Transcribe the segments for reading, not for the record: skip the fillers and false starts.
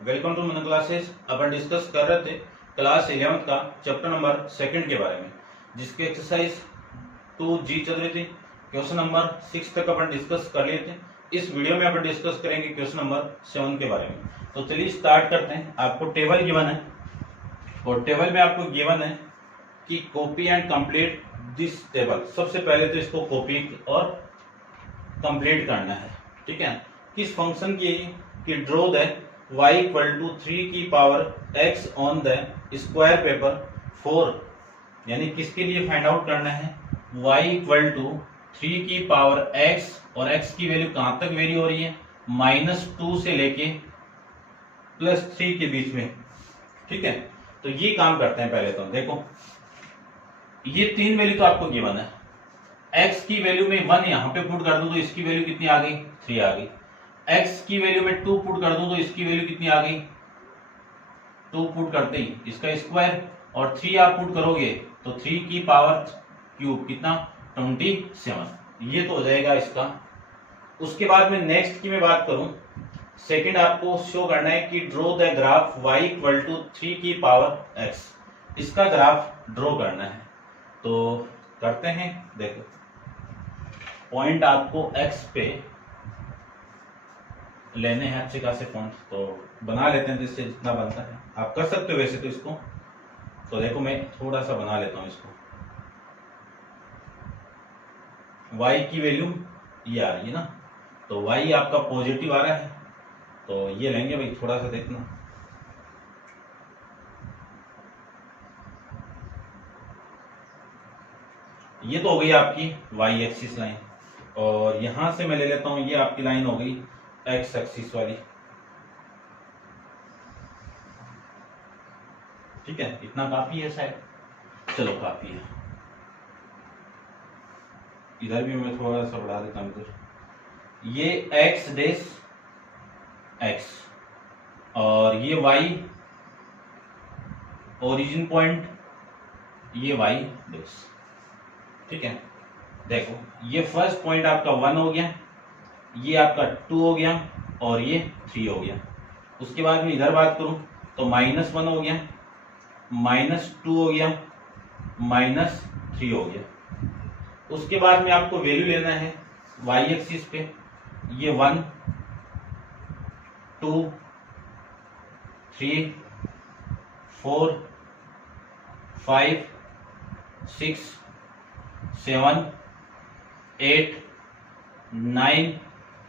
Welcome to मन classes. अपन discuss कर रहे थे क्लास 11th का चैप्टर नंबर 2 के बारे में, जिसके एक्सरसाइज 2G चल रही थी। क्वेश्चन नंबर 6 तक अपन डिस्कस कर लिए थे। इस वीडियो में अपन डिस्कस करेंगे क्वेश्चन नंबर 7 के बारे में। तो चलिए स्टार्ट करते हैं। आपको टेबल गिवन है और टेबल में आपको गिवन है कि copy and complete this table. सबसे पहले तो इसको कॉपी और कंप्लीट करना है, ठीक है। किस फंक्शन की कि draw the y equal to 3 की power x on the square paper 4, यानी किसके लिए फाइंड आउट करना है, y इक्वल टू 3 की पावर x, और x की वैल्यू कहां तक वेरी हो रही है, -2 से लेके +3 के बीच में, ठीक है। तो ये काम करते हैं। पहले तो देखो, ये तीन वैल्यू तो आपको गिवन है। x की वैल्यू में 1 यहां पे पुट कर दूं तो इसकी वैल्यू कितनी आ गई, 3 आ गई। x की वैल्यू में 2 पुट कर दूं तो इसकी वैल्यू कितनी आ गई, 2 पुट करते ही इसका स्क्वायर, और 3 आप पुट करोगे तो 3 की पावर क्यूब कितना, 27। ये तो हो जाएगा इसका। उसके बाद में नेक्स्ट की मैं बात करूं, सेकंड आपको शो करना है कि draw the graph y equal to 3 की पावर x। इसका ग्राफ ड्रॉ करना है, तो करते हैं। देखो, पॉइंट आपको x पे लेने हैं, अच्छे खासे पॉइंट तो बना लेते हैं जिससे जितना बनता है। आप कर सकते हो वैसे तो इसको, तो देखो मैं थोड़ा सा बना लेता हूं इसको। y की वैल्यू ये आ रही है ना, तो y आपका पॉजिटिव आ रहा है, तो ये लेंगे भाई। थोड़ा सा देखना, ये तो हो गई आपकी y एक्सिस लाइन, और यहां से मैं ले लेता हूं, ये आपकी लाइन हो गई x एक्सिस वाली, ठीक है। इतना काफी है शायद, चलो काफी है। इधर भी मैं थोड़ा सा बढ़ा देता हूं इधर। ये x डेस x और ये y ओरिजिन पॉइंट, ये y डेस, ठीक है। देखो, ये फर्स्ट पॉइंट आपका 1 हो गया, ये आपका 2 हो गया, और ये 3 हो गया। उसके बाद में इधर बात करूं तो -1 हो गया, -2 हो गया, -3 हो गया। उसके बाद में आपको वैल्यू लेना है y एक्सिस पे, ये 1 2 3 4 5 6 7 8 9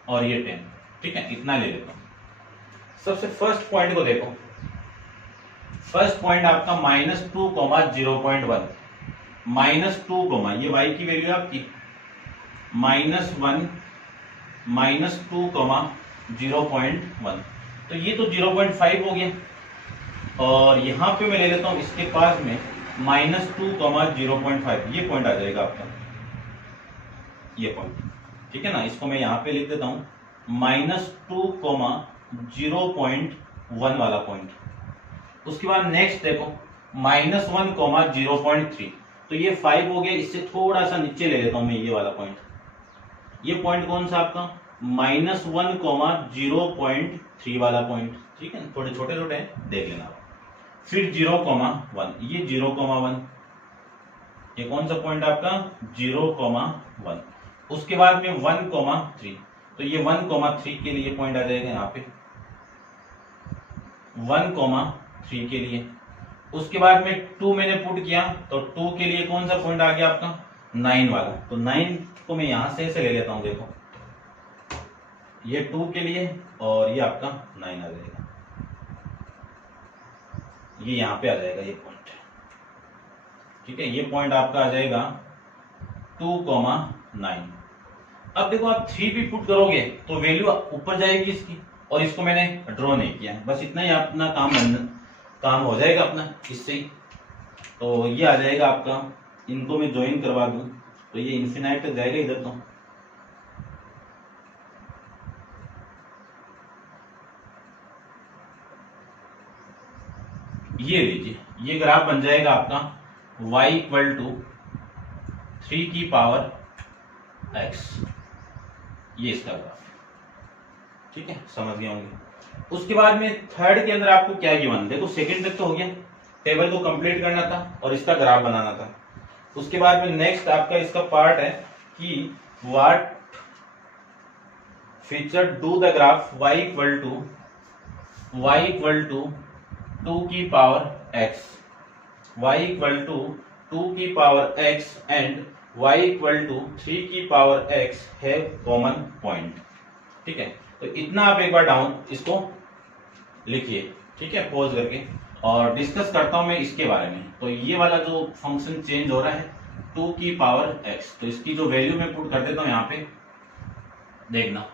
और ये 10, ठीक है। इतना ले लेता हूं। सबसे फर्स्ट पॉइंट को देखो, फर्स्ट पॉइंट आपका -2, 0.1, -2, ये y की वैल्यू आपकी -1 -2, 0.1, तो ये तो 0.5 हो गया। और यहां पे मैं ले लेता हूं इसके पास में -2, 0.5, ये पॉइंट आ जाएगा आपका, ये पॉइंट, ठीक है ना। इसको मैं यहां पे लिख देता हूं -2, 0.1 वाला पॉइंट। उसके बाद नेक्स्ट देखो -1, 0.3, तो ये 5 हो गया। इससे थोड़ा सा नीचे ले लेता हूं मैं ये वाला पॉइंट। ये पॉइंट कौन सा आपका, -1, 0.3 वाला पॉइंट, ठीक है। थोड़े छोटे छोटे हैं, देख लेना आप। फिर 0,1, ये 0,1, ये कौन सा पॉइंट आपका, 0,1। उसके बाद में 1,3, तो ये 1,3 के लिए पॉइंट आ जाएगा यहाँ पे, 1,3 के लिए। उसके बाद में 2 मैंने पुट किया, तो 2 के लिए कौन सा पॉइंट आ गया आपका, 9 वाला, तो 9 को मैं यहां से ऐसे ले लेता हूं। देखो, ये 2 के लिए, और ये आपका 9 आ जाएगा, ये यहां पे आ जाएगा ये पॉइंट, ठीक है। ये पॉइंट आपका आ जाएगा 2,9। अब देखो, आप 3 भी पुट करोगे तो वैल्यू ऊपर जाएगी इसकी, और इसको मैंने ड्रॉ नहीं किया, बस इतना ही अपना काम हो जाएगा अपना इससे ही। तो ये आ जाएगा आपका, इनको मैं ज्वाइन करवा दूं तो ये इन्फिनाइट तक जाएगा इधर। तो ये लीजिए, ये ग्राफ बन जाएगा आपका y इक्वल टू 3 की पावर x, ये इसका ग्राफ, ठीक है। समझ गए होंगे। उसके बाद में थर्ड के अंदर आपको क्या गिवन, देखो सेकंड तक तो हो गया, टेबल को कंप्लीट करना था और इसका ग्राफ बनाना था। उसके बाद में नेक्स्ट आपका इसका पार्ट है कि what feature do the graph y equal to 2 की power x, y equal to 2 की power x and y equal to 3 की पावर x है कॉमन पॉइंट। ठीक है, तो इतना आप एक बार डाउन इसको लिखिए, ठीक है, पॉज करके, और डिस्कस करता हूं मैं इसके बारे में। तो ये वाला जो फंक्शन चेंज हो रहा है 2 की पावर x, तो इसकी जो वैल्यू मैं पुट कर देता हूं यहाँ पे, देखना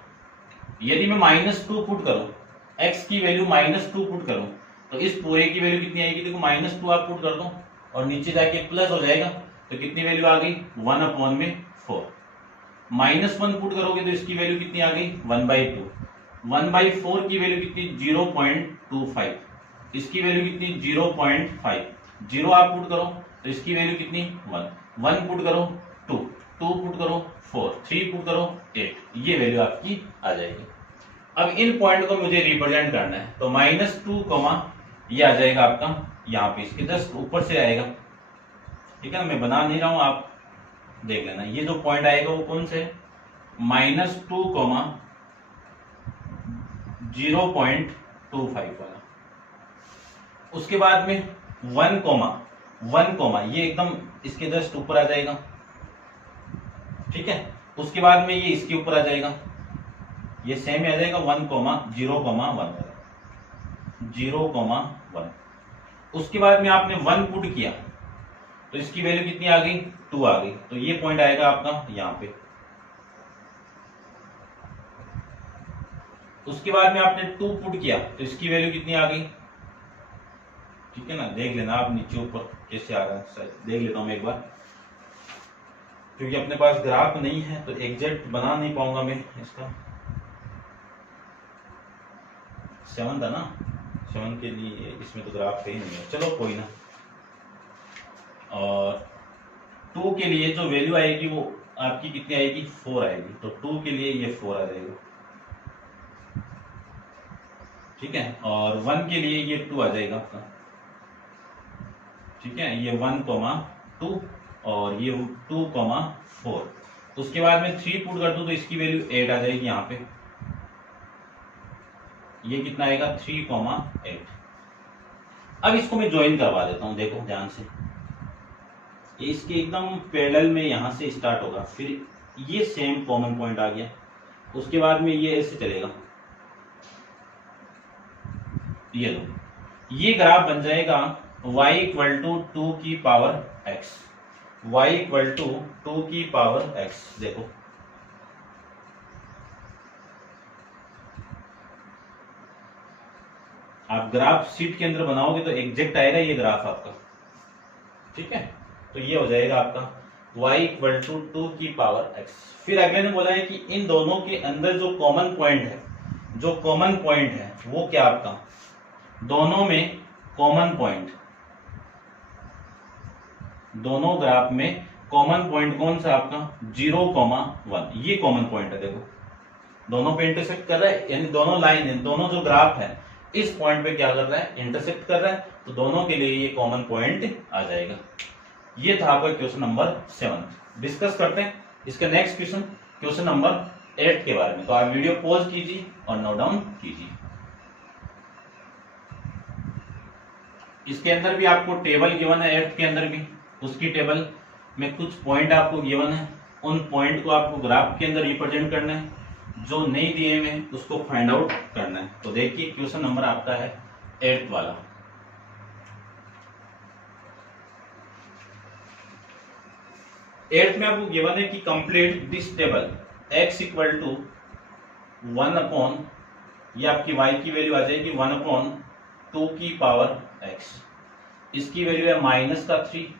यदि मैं -2 पुट करूं, x की वैल्यू -2 पुट करूं, तो इस पूरे की वैल्यू कितनी आएगी, देखो -2 आप पुट कर दो और नीचे जाके प्लस हो जाएगा, तो कितनी वैल्यू आ गई 1/4। -1 पुट करोगे तो इसकी वैल्यू कितनी आ गई 1/2। 1/4 की वैल्यू कितनी 0.25, इसकी वैल्यू कितनी 0.5। 0 आप पुट करो तो इसकी वैल्यू कितनी 1। 1 पुट करो 2, 2 पुट करो 4, 3 पुट करो 8, ये वैल्यू आपकी आ जाएगी। अब इन पॉइंट को मुझे रिप्रेजेंट करना है, तो -2, ये आ जाएगा आपका यहाँ पे, इसके जस्ट ऊपर से आएगा। ठीक है ना, मैं बना नहीं रहा हूं, आप देख लेना। ये जो पॉइंट आएगा वो कौन से, -2, 0.25 वाला। उसके बाद में 1, ये एकदम इसके जस्ट ऊपर आ जाएगा। ठीक है, उसके बाद में ये इसके ऊपर आ जाएगा, ये सेम आ जाएगा 1, 0,1। उसके बाद में आपने 1 पुट किया तो इसकी वैल्यू कितनी आ गई 2 आ गई, तो ये पॉइंट आएगा आपका यहाँ पे। उसके बाद में आपने 2 पुट किया तो इसकी वैल्यू कितनी आ गई। ठीक है ना, देख लेना आप नीचे ऊपर कैसे आ रहा है, देख लेता हूं मैं एक बार, क्योंकि अपने पास ग्राफ नहीं है तो एग्जैक्ट बना नहीं पाऊंगा मैं इसका। 7 था ना, 7 के लिए इसमें तो ग्राफ सही नहीं है, चलो कोई ना। और 2 के लिए जो वैल्यू आएगी वो आपकी कितनी आएगी 4 आएगी, तो 2 के लिए ये 4 आ जाएगा। ठीक है, और 1 के लिए ये 2 आ जाएगा आपका। ठीक है, ये 1,2 और ये 2,4। उसके बाद में 3 पुट कर दूं तो इसकी वैल्यू 8 आ जाएगी यहाँ पे, ये कितना आएगा 3,8। अब इसको मैं ज्वाइन करवा देता हूं, देखो ध्यान से, ये इसके एकदम पैरेलल में यहां से स्टार्ट होगा, फिर ये सेम कॉमन पॉइंट आ गया, उसके बाद में ये ऐसे चलेगा, ये लो, ये ग्राफ बन जाएगा y इक्वल टू 2 की power x, y equal to 2 की पावर x। देखो आप ग्राफ शीट के अंदर बनाओगे तो एग्जैक्ट आएगा ये ग्राफ आपका। ठीक है, तो ये हो जाएगा आपका y इक्वल टू 2 की पावर x। फिर अगले ने बोला है कि इन दोनों के अंदर जो कॉमन पॉइंट है वो क्या आपका, दोनों में कॉमन पॉइंट, दोनों ग्राफ में कॉमन पॉइंट कौन सा आपका 0,1, ये कॉमन पॉइंट है। देखो दोनों पे इंटरसेक्ट कर रहा है, यानी दोनों लाइन है, दोनों जो ग्राफ है इस पॉइंट पे क्या कर रहा है इंटरसेक्ट कर रहा है, तो दोनों के लिए ये कॉमन पॉइंट आ जाएगा। ये था आपका क्वेश्चन नंबर 7। डिस्कस करते हैं इसका नेक्स्ट क्वेश्चन नंबर 8 के बारे में। तो आप वीडियो पॉज कीजिए और नोट डाउन कीजिए। इसके अंदर भी आपको टेबल गिवन है, 8 के अंदर भी उसकी टेबल में कुछ पॉइंट आपको गिवन है, उन पॉइंट को आपको ग्राफ के अंदर रिप्रेजेंट करना है, जो नहीं दिए हुए उसको फाइंड आउट करना है। तो देखिए क्वेश्चन नंबर आपका है 8 वाला। एट्थ में आपको गिवन है कि complete this table x equal to 1/, ये आपकी y की वैल्यू आ जाएगी 1/2 की पावर x, इसकी वैल्यू है -3,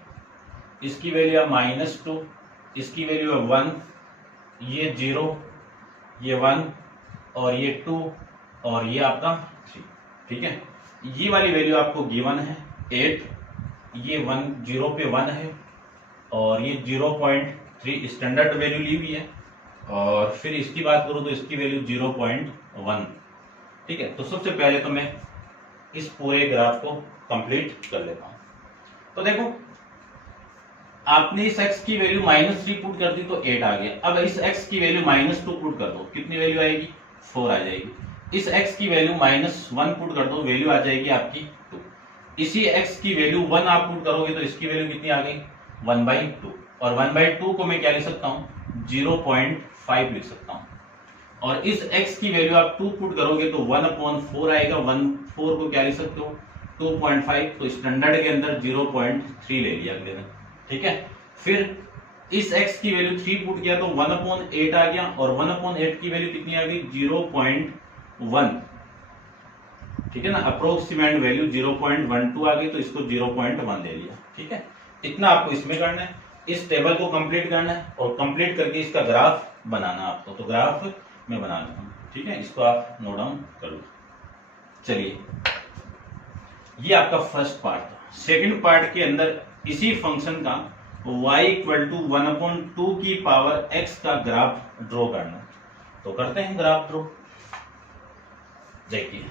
इसकी वैल्यू है -2, इसकी वैल्यू है 1, ये 0, ये 1 और ये 2 और ये आपका 3। ठीक है, ये वाली वैल्यू आपको गिवन है 8, ये 1 0 पे 1 है और ये 0.3 स्टैंडर्ड वैल्यू ली हुई है, और फिर इसकी बात करूं तो इसकी वैल्यू 0.1। ठीक है, तो सबसे पहले तो मैं इस पूरे ग्राफ को कंप्लीट कर लेता हूं। तो देखो आपने इस x की वैल्यू -3 पुट कर दी तो 8 आ गया। अब इस x की वैल्यू -2 पुट कर दो, कितनी वैल्यू आएगी? 4 आ जाएगी। इस x की वैल्यू -1 पुट कर दो, वैल्यू आ जाएगी आपकी 2। इसी x की वैल्यू 1 आप पुट करोगे तो इसकी वैल्यू कितनी आ गई? 1/2। और 1/2 को मैं क्या लिख सकता हूं? 0.5 लिख सकता हूं। और इस x की वैल्यू आप 2 पुट करोगे तो 1/4 आएगा। 1/4 को क्या लिख सकते हो? 2.5। तो स्टैंडर्ड के अंदर 0.3 ले लिया अगले ने। ठीक है, फिर इस x की वैल्यू 3 पुट किया तो 1/8 आ गया। और 1/8 की वैल्यू कितनी आ गई? 0.1। ठीक है ना, अप्रोक्सीमेट वैल्यू 0.12 आ गई, तो इसको 0.1 ले लिया। ठीक है, इतना आपको इसमें करना है, इस टेबल को कंप्लीट करना है और कंप्लीट करके इसका ग्राफ बनाना है आपको। तो ग्राफ मैं बना लेता हूं। ठीक है, इसको आप नोट डाउन कर लो। चलिए, ये आपका फर्स्ट पार्ट था। सेकंड पार्ट के अंदर इसी फंक्शन का y = 1/2 की पावर x का ग्राफ ड्रॉ करना। तो करते हैं ग्राफ ड्रॉ। देखिए,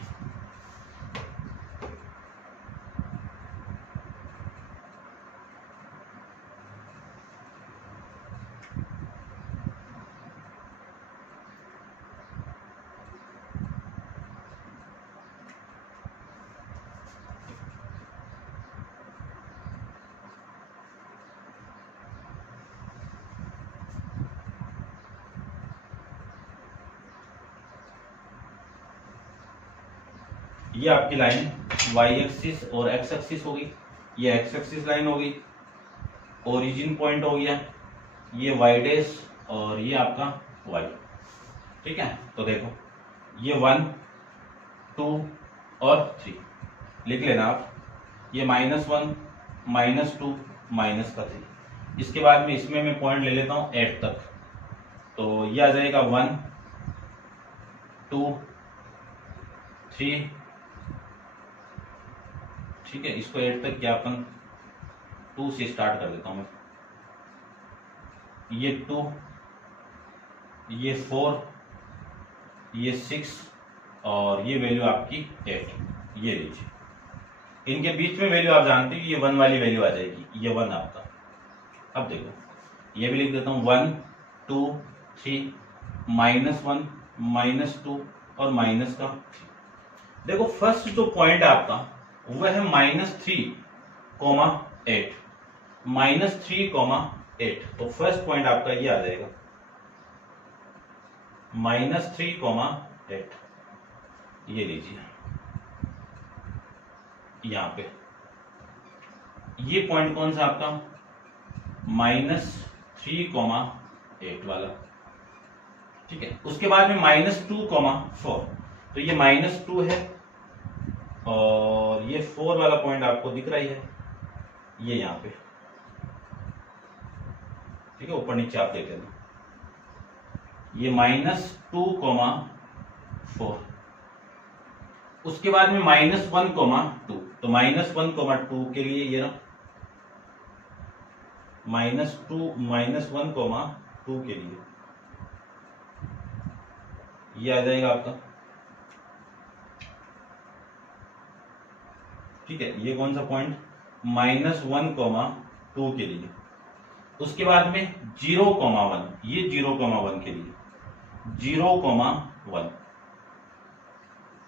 ये आपकी लाइन y एक्सिस और x एक्सिस होगी। ये x एक्सिस लाइन होगी, ओरिजिन पॉइंट हो गया, ये y डैश और ये आपका y। ठीक है, तो देखो ये 1, 2 और 3 लिख लेना आप। ये -1, -2, -3। इसके बाद में इसमें मैं पॉइंट ले लेता हूं 8 तक। तो ये आ जाएगा 1, 2, 3। ठीक है, इसको 8 तक क्या अपन 2 से स्टार्ट कर देता हूं मैं। ये 2, ये 4, ये 6 और ये वैल्यू आपकी 8। ये लीजिए, इनके बीच में वैल्यू आप जानते हैं, ये 1 वाली वैल्यू आ जाएगी। ये 1 आपका। अब देखो, ये भी लिख देता हूं 1, 2, 3, -1, -2 और माइनस का 3। देखो फर्स्ट जो पॉइंट है आपका वह है -3, -8। -3, तो फर्स्ट पॉइंट आपका ये आ जाएगा -3, 8। ये लीजिए, यहां पे ये पॉइंट कौन सा आपका? -3, 8 वाला। ठीक है, उसके बाद में -2, 4। तो ये -2 है और ये 4 वाला पॉइंट आपको दिख रहा ही है, ये यहां पे। ठीक है, ऊपर नीचे आप देख लेना। ये -2, 4। उसके बाद में -1, 2। तो -1, 2 के लिए ये ना -1, 2 के लिए ये आ जाएगा आपका। ठीक है, ये कौन सा पॉइंट? -1, 2 के लिए। उसके बाद में 0, 1। ये 0, 1 के लिए 0, 1।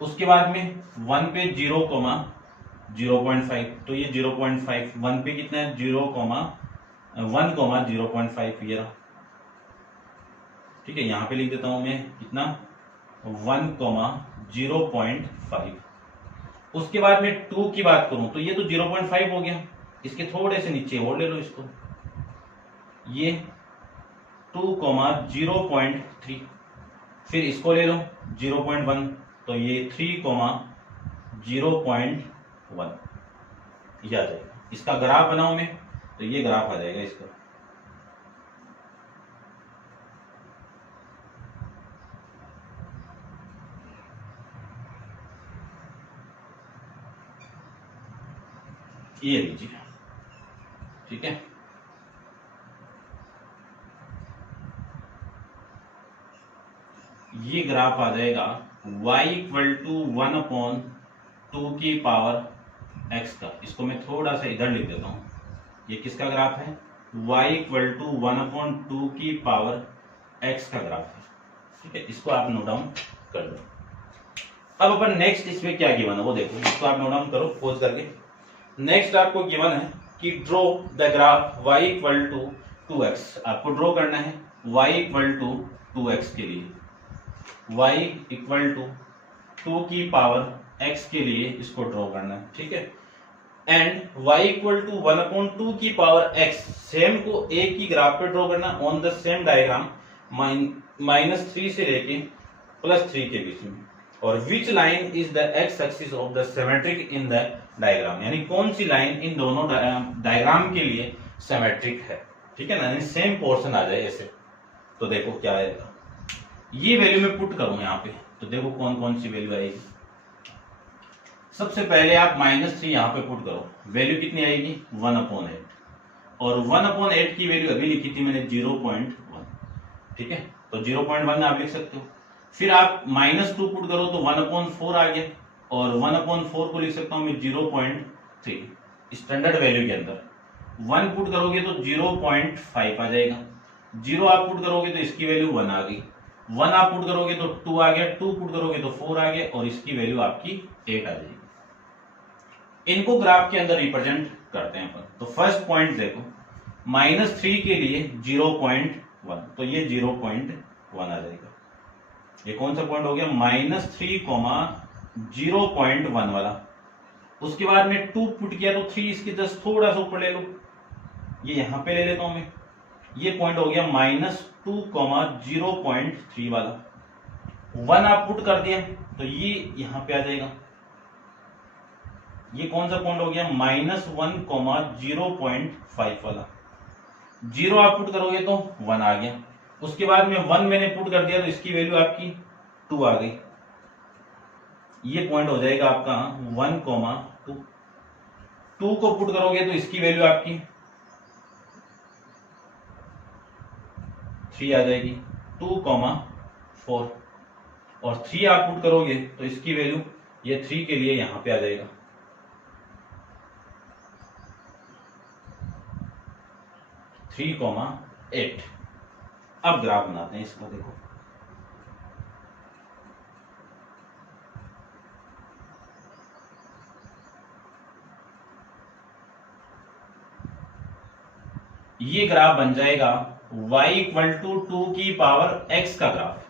उसके बाद में 1 पे 0, 0.5। तो ये 0.5। 1 पे कितना है? 0, 1, 0.5 ये रहा। ठीक है, यहां पे लिख देता हूं मैं कितना? 1, 0.5। उसके बाद में 2 की बात करूं तो ये तो 0.5 हो गया। इसके थोड़े से नीचे और ले लो इसको, ये 2, 0.3। फिर इसको ले लो 0.1। तो ये 3, 0.1 ये आ जाएगा। इसका ग्राफ बनाऊं मैं तो ये ग्राफ आ जाएगा इसका। ये लीजिए। ठीक है, ये ग्राफ आ जाएगा y इक्वल टू 1/2 की पावर x का, इसको मैं थोड़ा सा इधर लिख देता हूं, ये किसका ग्राफ है, y इक्वल टू 1/2 की पावर x का ग्राफ है। ठीक है, इसको आप नोट डाउन कर लो। अब अपन नेक्स्ट इसमें क्या गिवन है वो देखो, इसको आप नोट डाउन करो पॉज करके। नेक्स्ट आपको गिवन है कि draw the graph y equal to 2x, आपको ड्रॉ करना है y इक्वल टू 2x के लिए, y इक्वल टू 2 की पावर x के लिए इसको ड्रॉ करना है। ठीक है, एंड y इक्वल टू 1/2 की पावर x सेम को एक ही ग्राफ पे ड्रॉ करना ऑन द सेम डायग्राम, -3 से लेके +3 के बीच में। और which line is the x axis of the symmetric in the diagram, यानी कौन सी लाइन इन दोनों डायग्राम के लिए सिमेट्रिक है। ठीक है ना, यानी सेम पोर्शन आ जाए ऐसे। तो देखो क्या आएगा, ये वैल्यू मैं पुट करूं यहाँ पे, तो देखो कौन कौन सी वैल्यू आएगी। सबसे पहले आप -3 यहाँ पे पुट करो, वैल्यू कितनी आएगी 1/8, और 1/8 की वैल्यू अभी लिखी थी मैंने 0.1। ठीक है, तो 0.1 आप लिख सकते हो। फिर आप -2 पुट करो तो 1/4 आ गया, और 1/4 को लिख सकता हूं मैं 0.3 स्टैंडर्ड वैल्यू के अंदर। 1 पुट करोगे तो 0.5 आ जाएगा, 0 आप पुट करोगे तो इसकी वैल्यू 1 आ गई, 1 आप पुट करोगे तो 2 आ गया, 2 पुट करोगे तो 4 आ गया, और इसकी वैल्यू आपकी 8 आ जाएगी। इनको ग्राफ के अंदर रिप्रेजेंट करते हैं अपन। तो फर्स्ट पॉइंट देखो, -3 के लिए 0.1, तो ये 0.1 आ जाएगा। ये कौन सा पॉइंट हो गया, -3, 0.1 वाला। उसके बाद में 2 पुट किया तो 3 इसके जस्ट थोड़ा सा ऊपर ले लो, ये यहां पे ले लेता हूं मैं, ये पॉइंट हो गया -2, 0.3 वाला। 1 आप पुट कर दिया तो ये यहां पे आ जाएगा, ये कौन सा पॉइंट हो गया -1, 0.5 वाला। 0 आप पुट करोगे तो 1 आ गया, उसके बाद में 1 मैंने पुट कर दिया तो इसकी वैल्यू आपकी 2 आ गई, ये पॉइंट हो जाएगा आपका 1, 2। 2 को पुट करोगे तो इसकी वैल्यू आपकी 3 आ जाएगी, 2, 4, और 3 आप पुट करोगे तो इसकी वैल्यू ये 3 के लिए यहां पे आ जाएगा, 3, 8। अब ग्राफ बनाते हैं इसका, देखो ये ग्राफ बन जाएगा y इक्वल टू 2 की पावर x का ग्राफ।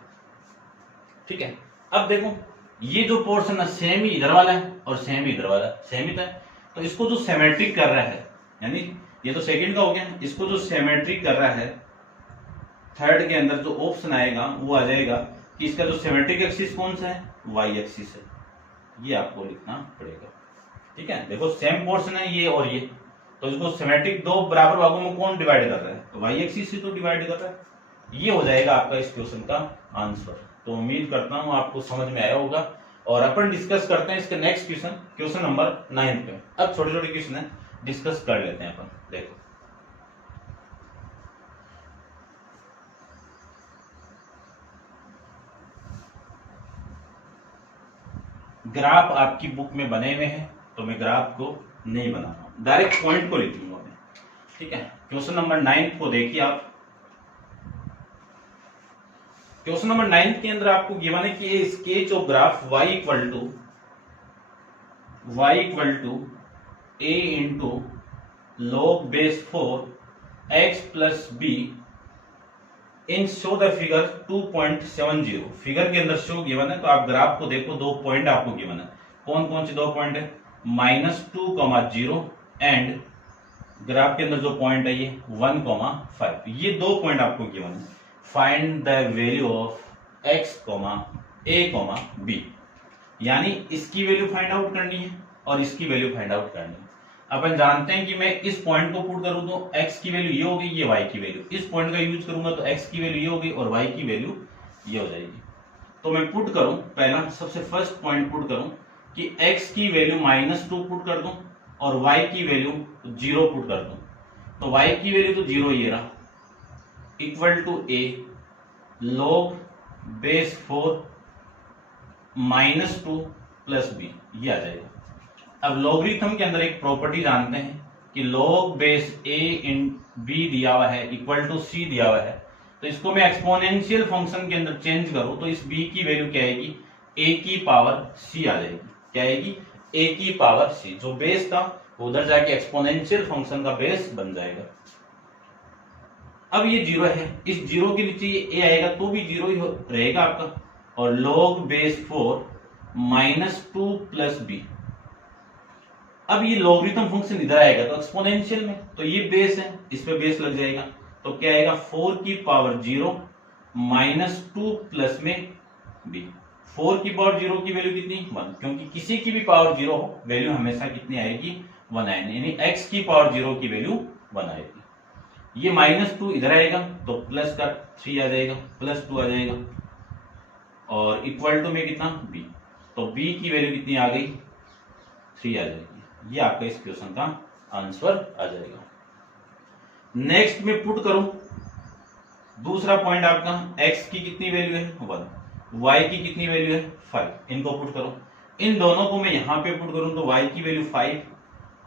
ठीक है, अब देखो ये जो पोर्शन है सेम ही इधर वाला है और सेम ही इधर वाला है, सेम ही था, तो इसको जो सिमेट्रिक कर रहा है, यानी ये तो सेकंड का हो गया, इसको जो सिमेट्रिक कर रहा है, थर्ड के अंदर जो ऑप्शन आएगा वो आ जाएगा कि इसका जो सिमेट्रिक एक्सिस कौन सा है, y एक्सिस है, ये आपको लिखना पड़ेगा। ठीक है, देखो सेम पोर्शन है ये और ये, तो इसको सिमेट्रिक दो बराबर भागों में कौन डिवाइड कर रहा है, तो y एक्सिस से तो डिवाइड कर रहा है। ये हो जाएगा आपका इस क्वेश्चन का आंसर। तो उम्मीद करता हूं आपको समझ में आया होगा, और अपन डिस्कस करते हैं इसके नेक्स्ट क्वेश्चन, क्वेश्चन नंबर 9 पे। अब छोटे छोटे क्वेश्चन है, डिस्कस कर लेते हैं अपन। देखो ग्राफ आपकी बुक में बने हुए हैं, तो मैं ग्राफ को नहीं बना रहा हूं, डायरेक्ट पॉइंट को लिख लूंगा मैं। ठीक है, क्वेश्चन नंबर 9 को देखिए आप। क्वेश्चन नंबर 9 के अंदर आपको गिवन है कि sketch of graph y equal to a into log base 4 x plus b in show the figure 2.70। Figure के अंदर शो गिवन है, तो आप ग्राफ को देखो, दो पॉइंट आपको गिवन है। कौन कौन से दो पॉइंट है, -2, 0 एंड ग्राफ के अंदर जो पॉइंट है ये 1, 5। ये दो पॉइंट आपको गिवन है। Find the value of x, a, b, यानी इसकी वैल्यू फाइंड आउट करनी है और इसकी वैल्यू फाइंड आउट करनी है। अपन जानते हैं कि मैं इस पॉइंट को पुट करूं तो x की वैल्यू ये होगी, ये y की वैल्यू, इस पॉइंट का यूज करूंगा तो x की वैल्यू ये होगी और y की वैल्यू ये हो जाएगी। तो मैं पुट करूं, पहला सबसे फर्स्ट पॉइंट पुट करूं कि x की वैल्यू -2 पुट कर दूं और y की वैल्यू 0 पुट कर दूं। तो y की वैल्यू तो 0 ये रहा, equal to a log base 4 -2 + b, ये आ जाएगा। अब लॉगरिथम के अंदर एक प्रॉपर्टी जानते हैं कि log base a in b दिया हुआ है इक्वल टू c दिया हुआ है, तो इसको मैं एक्सपोनेंशियल फंक्शन के अंदर चेंज करूं तो इस b की वैल्यू क्या आएगी, a की पावर c आ जाएगी। क्या आएगी, a की पावर c। जो बेस था उधर जाके एक्सपोनेंशियल फंक्शन का बेस बन जाएगा। अब ये 0 है, इस 0 के नीचे ये a आएगा तो भी 0 ही रहेगा आपका, और log बेस 4 -2 + b। अब ये लॉगरिथम फंक्शन इधर आएगा तो एक्सपोनेंशियल में, तो ये बेस है, इस पे बेस लग जाएगा, तो क्या आएगा 4 की पावर 0 -2 प्लस में b। 4 की पावर 0 की वैल्यू कितनी, 1, क्योंकि किसी की भी पावर 0 हो वैल्यू हमेशा कितनी आएगी, 1 आएगी, यानी x की पावर 0 की वैल्यू 1 आएगी। ये -2 इधर आएगा तो प्लस का 3 आ जाएगा, +2 आ जाएगा, और इक्वल टू में कितना b, तो b की वैल्यू कितनी आ गई, 3 आ जाएगी। ये आपका इस क्वेश्चन का आंसर आ जाएगा। नेक्स्ट में पुट करूं दूसरा पॉइंट आपका, x की कितनी वैल्यू है 1, y की कितनी वैल्यू है 5, इनको पुट करो। इन दोनों को मैं यहां पे पुट करूं तो y की वैल्यू 5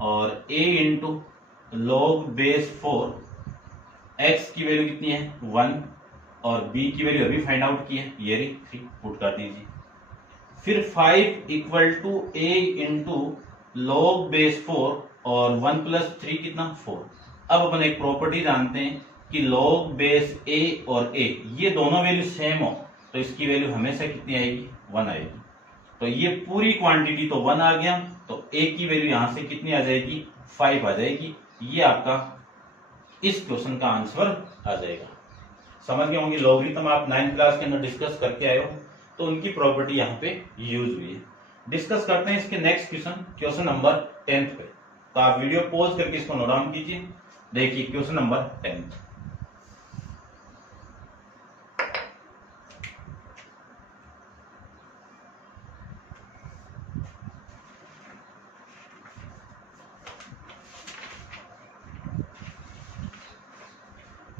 और a into log base 4, x की वैल्यू कितनी है 1 और b की वैल्यू अभी फाइंड आउट की है, ये रही 3, पुट कर दीजिए। फिर 5 equal to a into log base 4 और 1 + 3 कितना 4। अब अपन एक प्रॉपर्टी जानते हैं कि log बेस a और a ये दोनों वैल्यू सेम हो तो इसकी वैल्यू हमेशा कितनी आएगी, 1 आएगी। तो ये पूरी क्वांटिटी तो 1 आ गया, तो a की वैल्यू यहां से कितनी आ जाएगी, 5 आ जाएगी। ये आपका इस क्वेश्चन का आंसर आ जाएगा। समझ गए होंगे, लॉगरिथम आप 9th क्लास के अंदर डिस्कस करके आए हो, तो उनकी प्रॉपर्टी यहाँ पे यूज हुई है। डिस्कस करते हैं इसके नेक्स्ट क्वेश्चन नंबर 10th पे। तो आप वीडियो पॉज करके इसको नोट डाउन कीजिए। देखिए question number 10th।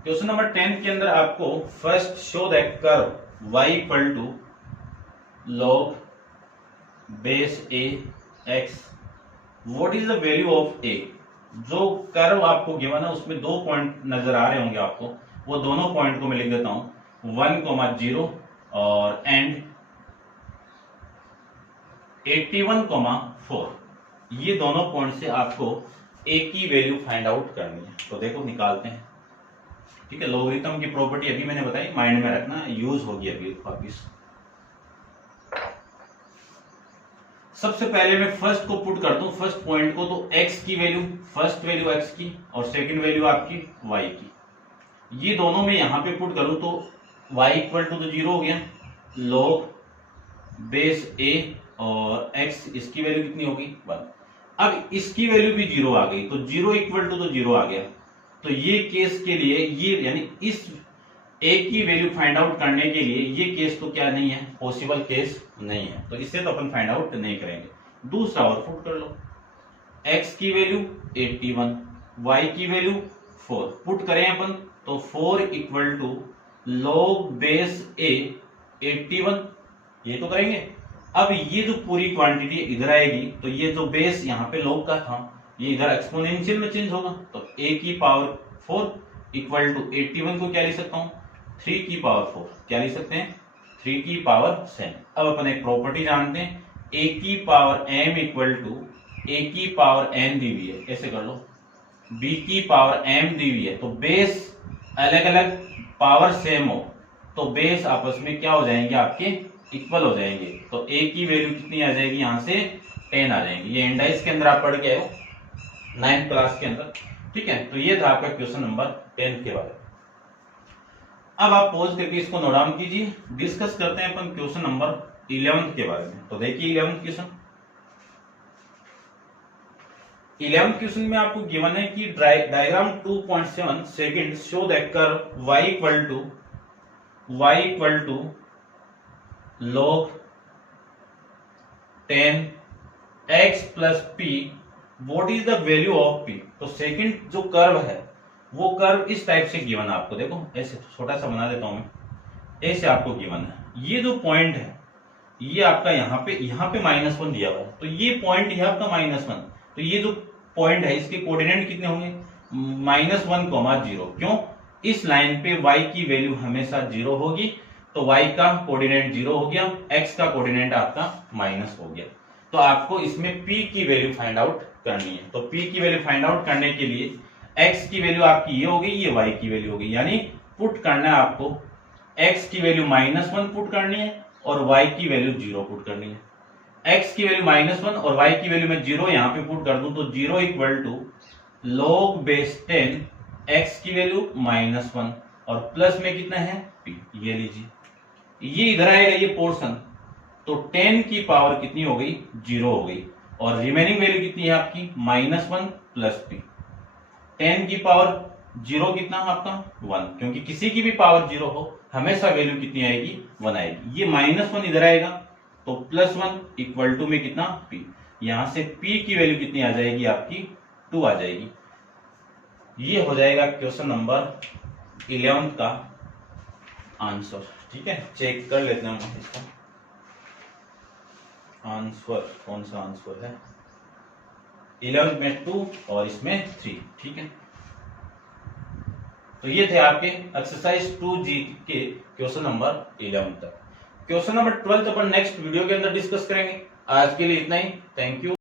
Question number 10 के अंदर आपको first show that curve y equal to log base a x, what is the value of a। जो कर्व आपको गिवन है उसमें 2 पॉइंट नजर आ रहे होंगे आपको, वो दोनों पॉइंट को मैं लिख देता हूं 1,0 और एंड 81,4। ये दोनों पॉइंट से आपको a की वैल्यू फाइंड आउट करनी है। तो देखो निकालते हैं, ठीक है। लॉगरिथम की प्रॉपर्टी अभी मैंने बताई, माइंड में रखना, यूज होगी अभी वापिस। सबसे पहले मैं फर्स्ट को पुट कर दूं, फर्स्ट पॉइंट को, तो x की वैल्यू, फर्स्ट वैल्यू x की और सेकंड वैल्यू आपकी y की, ये दोनों में यहां पे पुट करूं तो y इक्वल टू तो 0 हो गया, log बेस a और x इसकी वैल्यू कितनी होगी 1। अब इसकी वैल्यू भी 0 आ गई, तो 0 इक्वल टू तो 0 आ गया। तो ये केस के लिए ये यानी इस a की वैल्यू फाइंड आउट करने के लिए ये केस तो क्या नहीं है, पॉसिबल केस नहीं है, तो इससे तो अपन फाइंड आउट नहीं करेंगे। दूसरा और पुट कर लो, x की वैल्यू 81, y की वैल्यू 4, पुट करें अपन तो 4 equal to log base a 81, ये तो करेंगे। अब ये जो पूरी क्वांटिटी इधर आएगी तो ये जो बेस यहाँ पे log का था ये इधर एक्सपोनेंशियल में चेंज होगा, तो a की पावर 4 इक्वल टू 81 को क्या लिख सकता हूं, 3 की पावर 4, क्या लिख सकते हैं 3 की पावर 7। अब अपन एक प्रॉपर्टी जानते हैं, a की power m equal to a की पावर n दी हुई है, ऐसे कर लो, b की पावर m दी हुई है, तो बेस अलग अलग पावर सेम हो तो बेस आपस में क्या हो जाएंगे, आपके इक्वल हो जाएंगे। तो a की वैल्यू कितनी आ जाएगी, यहां से 10 आ जाएंगी। ये इंडाइस के अंदर आप पढ़ के आए हो 9th क्लास के अंदर, ठीक है। तो ये था आपका क्वेश्चन नंबर 10 के बारे में। अब आप पॉज करके इसको नोट डाउन कीजिए। डिस्कस करते हैं अपन क्वेश्चन नंबर 11 के बारे में। तो देखिए 11th क्वेश्चन में आपको गिवन है कि diagram 2.7 second show that curve y equal to log 10 x plus p, what is the value of p। तो सेकंड जो कर्व है वो कर्व इस टाइप से गिवन है आपको, देखो ऐसे छोटा सा बना देता हूं मैं, ऐसे आपको गिवन है। ये जो पॉइंट है ये आपका यहाँ पे -1 दिया हुआ है, तो ये पॉइंट है आपका -1, तो ये जो पॉइंट है इसके कोऑर्डिनेट कितने होंगे, -1, 0। क्यों, इस लाइन पे y की वैल्यू हमेशा 0 होगी, तो y का कोऑर्डिनेट 0 हो गया, x का कोऑर्डिनेट आपका माइनस हो गया। तो आपको इसमें p की वैल्यू फाइंड आउट करनी है। तो p की वैल्यू फाइंड आउट करने के लिए x की वैल्यू आपकी ये हो गई, ये y की वैल्यू हो गई, यानी पुट करना है आपको x की वैल्यू -1 पुट करनी है और y की वैल्यू 0 पुट करनी है। x की वैल्यू -1 और y की वैल्यू मैं 0 यहाँ पे पुट कर दूं, तो 0 equal to log base 10 x की वैल्यू -1 और प्लस में कितना है p, ये लीजिए, ये इधर आएगा ये पोर्शन, तो 10 की पावर कितनी हो गई, 0 हो गई, और रिमेनिंग वैल्यू कितनी है आपकी -1 प्लस p। 10 की पावर 0 कितना आपका 1, क्योंकि किसी की भी पावर 0 हो हमेशा वैल्यू कितनी आएगी, 1 आएगी। ये -1 इधर आएगा, तो +1 इक्वल टू में कितना p, यहां से p की वैल्यू कितनी आ जाएगी आपकी 2 आ जाएगी। ये हो जाएगा क्वेश्चन नंबर 11 का आंसर। ठीक है, चेक कर लेते हैं हम इसका आंसर, कौन सा आंसर है, 11 में 2 और इसमें 3। ठीक है, तो ये थे आपके एक्सरसाइज 2G के क्वेश्चन नंबर 11 तक। क्वेश्चन नंबर 12 अपन नेक्स्ट वीडियो के अंदर डिस्कस करेंगे। आज के लिए इतना ही, थैंक यू।